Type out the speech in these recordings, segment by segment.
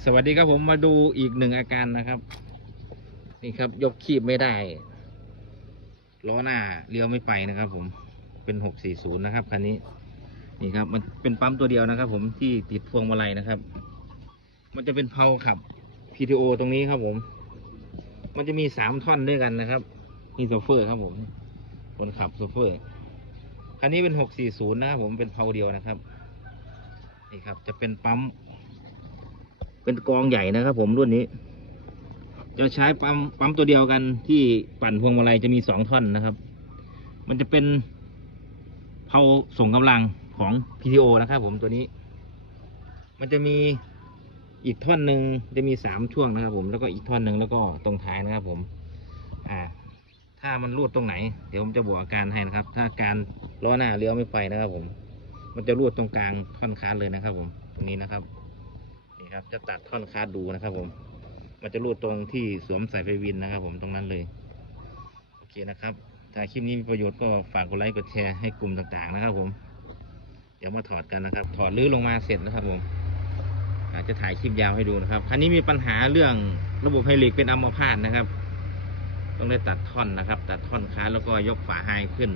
สวัสดีครับผมมาดูอีกหนึ่งอาการนะครับ นี่ครับยกคีบไม่ได้ล้อหน้าเลี้ยวไม่ไปนะครับ ผมเป็นหกสี่ศูนย์นะครับคันนี้ นี่ครับ มันเป็นปั๊มตัวเดียวนะครับ ผมที่ติดพวงมาลัยนะครับ มันจะเป็นเพลาขับ PTO ตรงนี้ครับผม มันจะมีสามท่อนด้วยกันนะครับนี่โซเฟอร์ครับผม คนขับโซเฟอร์คันนี้เป็นหกสี่ศูนย์นะครับผมเป็นเพลาเดียวนะครับนี่ครับ จะเป็นปั๊ม เป็นกองใหญ่นะครับ ผมรุ่นนี้ จะใช้ปั๊มปั๊มตัวเดียวกันที่ปั่นพวงมาลัยจะมีสองท่อนนะครับ มันจะเป็นเผาส่งกำลังของ PTO นะครับ ผมตัวนี้ มันจะมีอีกท่อนหนึ่งจะมีสามช่วงนะครับผมแล้วก็อีกท่อนหนึ่งแล้วก็ตรงท้ายนะครับผม อ่า ถ้ามันรูดตรงไหน เดี๋ยวผมจะบอกอาการให้นะครับ ถ้าการล้อหน้าเลี้ยวไม่ไปนะครับผม มันจะรูดตรงกลางท่อนคานเลยนะครับผมตรงนี้นะครับ ครับจะตัดท่อนคาดดูนะครับผมมันจะรูดตรงที่สวมสายไฟวินนะครับ ผมตรงนั้นเลย โอเคนะครับ ถ้าคลิปนี้มีประโยชน์ก็ฝากกดไลค์กดแชร์ให้กลุ่มต่างๆนะครับ ผม เดี๋ยวมาถอดกันนะครับ ถอดรื้อลงมาเสร็จนะครับผมอาจจะถ่ายคลิปยาวให้ดูนะครับคันนี้มีปัญหาเรื่องระบบไฮดรอลิกเป็นอัมพาตนะครับ ต้องได้ตัดท่อนนะครับ ตัดท่อนค้าแล้วก็ยกฝาไฮขึ้น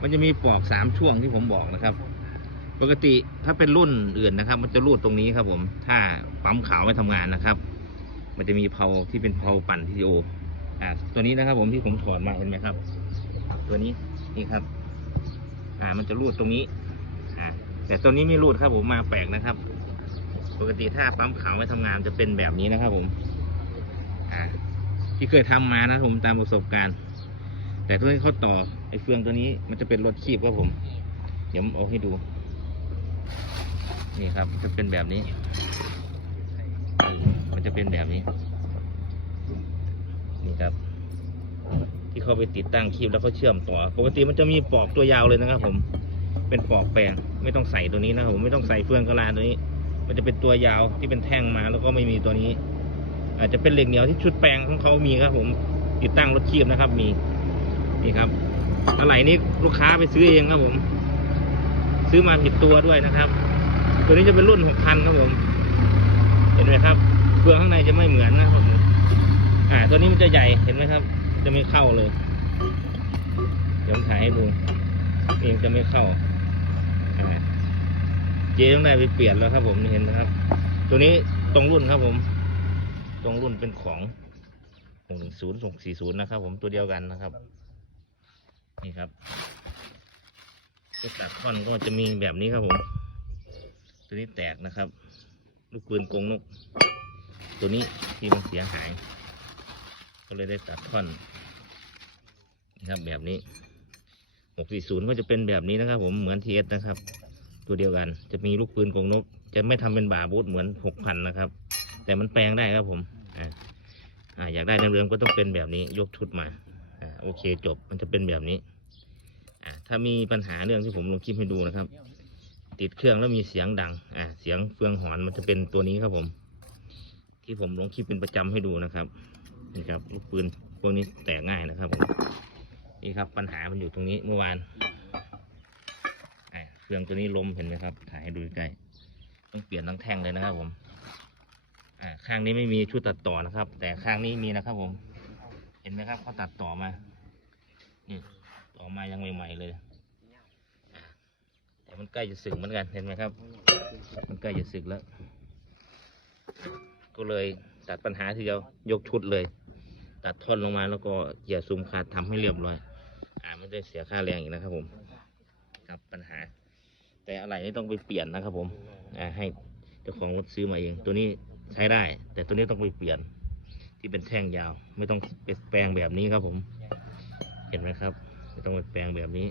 มันจะมีปลอกสามช่วงที่ผมบอกนะครับ ปกติถ้าเป็นรุ่นอื่นนะครับ มันจะรูดตรงนี้ครับผม ถ้าปั๊มขาวไม่ทำงานนะครับ มันจะมีเพลาที่เป็นเพลาปั่นทีโออ่าตัวนี้นะครับ ผมที่ผมถอดมาเห็นไหมครับ ตัวนี้นี่ครับ อ่ามันจะรูดตรงนี้ อ่า แต่ตัวนี้ไม่รูดครับผมมาแปลกนะครับ ปกติถ้าปั๊มขาวไม่ทำงานจะเป็นแบบนี้นะครับ ผม อ่า ที่เคยทำมานะผมตามประสบการณ์ แต่ตัวนี้เขาต่อไอ้เฟืองตัวนี้มันจะเป็นรถคีบครับผม เดี๋ยวผมเอาให้ดู นี่ครับจะเป็นแบบนี้ มันจะเป็นแบบนี้ นี่ครับ ที่เขาไปติดตั้งคลิปแล้วเขาเชื่อมต่อ ปกติมันจะมีปลอกตัวยาวเลยนะครับ ผม เป็นปลอกแปลงไม่ต้องใส่ตัวนี้นะครับผมไม่ต้องใส่เฟืองกระลาตัวนี้ มันจะเป็นตัวยาวที่เป็นแท่งมาแล้วก็ไม่มีตัวนี้ อาจจะเป็นเหล็กเหนียวที่ชุดแปลงของเขามีครับ ผม ติดตั้งรถคีบนะครับ มี นี่ครับอะไรนี้ลูกค้าไปซื้อเองครับผม ซื้อมาผิดตัวด้วยนะครับ ตัวนี้จะเป็นรุ่นหกพันครับผม เห็นไหมครับเฟืองข้างในจะไม่เหมือนนะครับผมอ่า ตัวนี้มันจะใหญ่เห็นไหมครับ จะไม่เข้าเลยเดี๋ยวถ่ายให้ดูนี่มันจะไม่เข้าอ่าเจ๊ต้องได้ไปเปลี่ยนแล้วครับ ผมเห็นนะครับ ตัวนี้ตรงรุ่นครับผม ตรงรุ่นเป็นของหนึ่งศูนย์สี่ศูนย์นะครับ ผมตัวเดียวกันนะครับ นี่ครับ ก็ตัดท่อนก็จะมีแบบนี้ครับผม ตัวนี้แตกนะครับ ลูกปืนกงนก ตัวนี้ที่มันเสียหาย ก็เลยได้ตัดท่อนนะครับแบบนี้หกสี่ศูนย์ก็จะเป็นแบบนี้นะครับ ผมเหมือนทีเอสนะครับ ตัวเดียวกันจะมีลูกปืนกงนก จะไม่ทำเป็นบาบูทเหมือนหกพันนะครับ แต่มันแปลงได้ครับผมอ่าอ่าอยากได้เดิมๆก็ต้องเป็นแบบนี้ยกชุดมาอ่าโอเคจบมันจะเป็นแบบนี้ ถ้ามีปัญหาเรื่องที่ผมลงคลิปให้ดูนะครับ ติดเครื่องแล้วมีเสียงดัง อ่า เสียงเฟืองหอนมันจะเป็นตัวนี้ครับผม ที่ผมลงคลิปเป็นประจำให้ดูนะครับนี่ครับลูกปืนพวกนี้แตกง่ายนะครับผมนี่ครับปัญหามันอยู่ตรงนี้เมื่อวานอ่าเครื่องตัวนี้ล้มเห็นไหมครับถ่ายให้ดูใกล้ต้องเปลี่ยนทั้งแท่งเลยนะครับผมอ่าข้างนี้ไม่มีชุดตัดต่อนะครับ แต่ข้างนี้มีนะครับผม เห็นไหมครับเขาตัดต่อมานี่ ต่อมายังใหม่ๆเลย แต่มันใกล้จะสึกเหมือนกันเห็นไหมครับ มันใกล้จะสึกแล้ว ก็เลยตัดปัญหาทีเดียวยกชุดเลย ตัดท่อนลงมาแล้วก็เหยียดซุ้มขาดทำให้เรียบร้อยอ่าไม่ได้เสียค่าแรงอีกนะครับผมครับปัญหา แต่อะไรนี่ต้องไปเปลี่ยนนะครับผมอ่าให้เจ้าของรถซื้อมาเอง ตัวนี้ใช้ได้ แต่ตัวนี้ต้องไปเปลี่ยนที่เป็นแท่งยาว ไม่ต้องไปแปลงแบบนี้ครับผม เห็นไหมครับ ไม่ต้องไปแปลงแบบนี้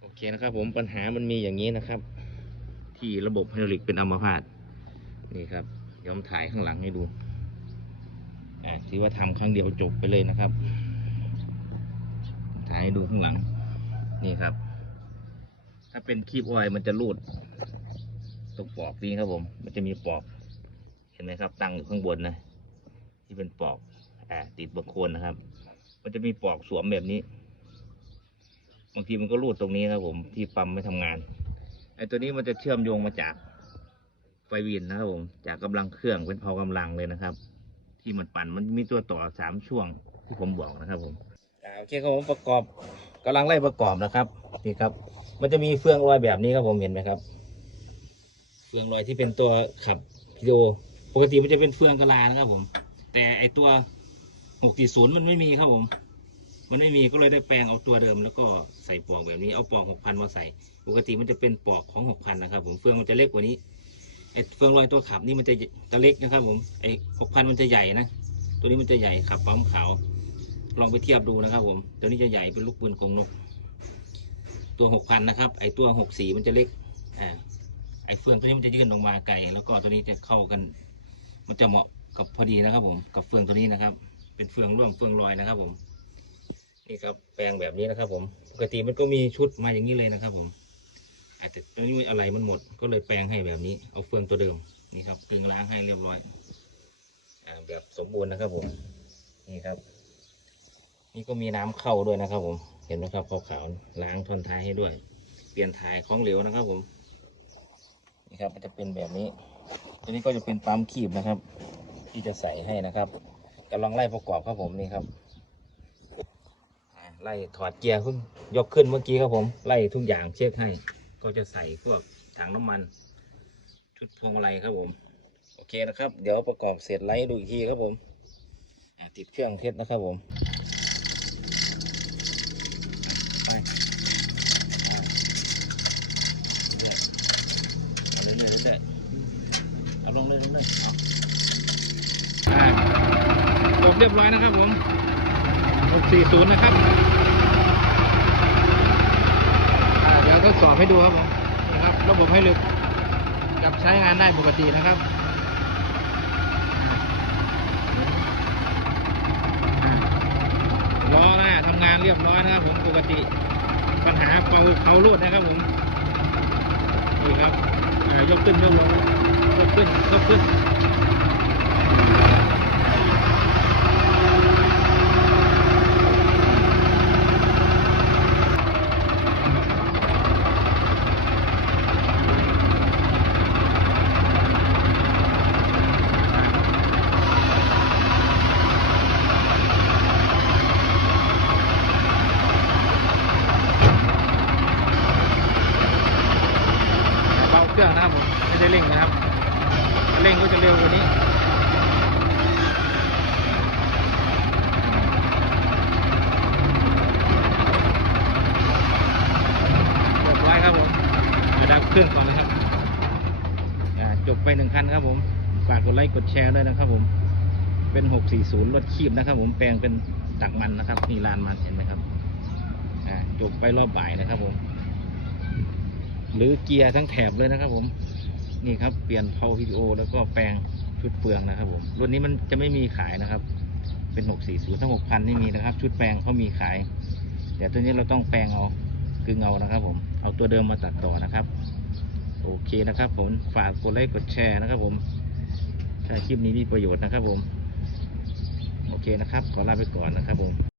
โอเคนะครับ ผมปัญหามันมีอย่างนี้นะครับ ที่ระบบไฮดรอลิกเป็นอัมพาตนี่ครับยวผมถ่ายข้างหลังให้ดูอ่าถือว่าทำครั้งเดียวจบไปเลยนะครับ ถ่ายให้ดูข้างหลัง นี่ครับ ถ้าเป็นคีบออยมันจะรูดตรงปอกนี้ครับผม มันจะมีปอก เห็นไหมครับ ตั้งอยู่ข้างบนนะ ที่เป็นปอก อ่า ติดบนโคนนะครับ มันจะมีปลอกสวมแบบนี้ บางทีมันก็รูดตรงนี้ครับผมที่ปั๊มไม่ทำงาน ไอ้ตัวนี้มันจะเชื่อมโยงมาจากไฟวินนะครับผม จากกำลังเครื่องเป็นเผากำลังเลยนะครับ ที่มันปั่นมันมีตัวต่อสามช่วงที่ผมบอกนะครับผมโอเคครับผมประกอบกำลังไล่ประกอบนะครับนี่ครับ มันจะมีเฟืองลอยแบบนี้ครับผมเห็นไหมครับ เฟืองลอยที่เป็นตัวขับวิโอปกติมันจะเป็นเฟืองกะลานะครับผม แต่ไอตัว 640มันไม่มีครับผม มันไม่มีก็เลยได้แปลงเอาตัวเดิม แล้วก็ใส่ปลอกแบบนี้เอาปลอก6,000มาใส่ ปกติมันจะเป็นปลอกของ6,000นนะครับ ผมเฟืองมันจะเล็กกว่านี้ไอเฟืองลอยตัวขับนี่มันจะจะเล็กนะครับ ผมไอ6,000มันจะใหญ่นะตัวนี้มันจะใหญ่ขับปั๊มขาวลองไปเทียบดูนะครับ ผม ตัวนี้จะใหญ่เป็นลูกปืนกงนก ตัว6,000นนะครับ ไอ้ตัว64มันจะเล็กอ่าไอ้เฟืองตัวนี้มันจะยื่นออกมาไกลแล้วก็ตัวนี้จะเข้ากัน มันจะเหมาะกับพอดีนะครับ ผมกับเฟืองตัวนี้นะครับ เป็นเฟืองร่วมเฟืองลอยนะครับผมนี่ครับแปลงแบบนี้นะครับ ผมปกติมันก็มีชุดมาอย่างนี้เลยนะครับ ผม อาจจะตัวนี้อะไรมันหมด ก็เลยแปลงให้แบบนี้ เอาเฟืองตัวเดิมนี่ครับกึ่งล้างให้เรียบร้อยอแบบสมบูรณ์นะครับ ผม นี่ครับ นี่ก็มีน้ำเข้าด้วยนะครับ ผม เห็นไหมครับขาวๆล้างทนท้ายให้ด้วย เปลี่ยนถ่ายของเหลวนะครับ ผม นี่ครับมันจะเป็นแบบนี้ ตัวนี้ก็จะเป็นปั๊มคีบนะครับ ที่จะใส่ให้นะครับ กำลังไล่ประกอบครับผมนี่ครับไล่ถอดเกียร์ขึ้นยกขึ้นเมื่อกี้ครับผมไล่ทุกอย่างเช็คให้ ก็จะใส่พวกถังน้ำมัน ชุดพวงมาลัยครับผมโอเคนะครับ เดี๋ยวประกอบเสร็จไล่ดูอีกทีครับผมติดเครื่องเทสนะครับผมไปเรื่อยเอาเรื่อยๆเรื่อยๆเอาลงเรื่อยเรื่อยๆ เรียบร้อยนะครับผม640 นะครับเดี๋ยวทดสอบให้ดูครับผมนี่ครับระบบให้ลึกกับใช้งานได้ปกตินะครับล้อหน้าทำงานเรียบร้อยนะครับผมปกติปัญหาเป่าเขาลวดนะครับผมนี่ครับยกขึ้นยกลงยกขึ้นยกขึ้นเบาเครื่องนะครับผม ไม่ได้เร่งนะครับถ้าเร่งก็จะเร็วกว่านี้ เรียบร้อยครับผมระดับเครื่องก่อนนะครับอ่าจบไป หนึ่งคันครับผม ฝากกดไลค์กดแชร์ด้วยนะครับผม เป็น 640 รถคีบนะครับผมแปลงเป็นตักมันนะครับนี่ลานมันเห็นไหมครับจบไปรอบบ่ายนะครับผม หรือเกียร์ทั้งแถบเลยนะครับผม นี่ครับเปลี่ยนเพาวิดีโอ แล้วก็แปลงชุดเฟืองนะครับผมรุ่นนี้มันจะไม่มีขายนะครับ เป็น 640 ทั้ง 6,000นี่มีนะครับ ชุดแปลงเขามีขาย แต่ตัวนี้เราต้องแปลงเอากึ่งเอานะครับผม เอาตัวเดิมมาตัดต่อนะครับ โอเคนะครับ ผมฝากกดไลค์กดแชร์นะครับ ผมถ้าคลิปนี้มีประโยชน์นะครับ ผม โอเคนะครับ ขอลาไปก่อนนะครับผม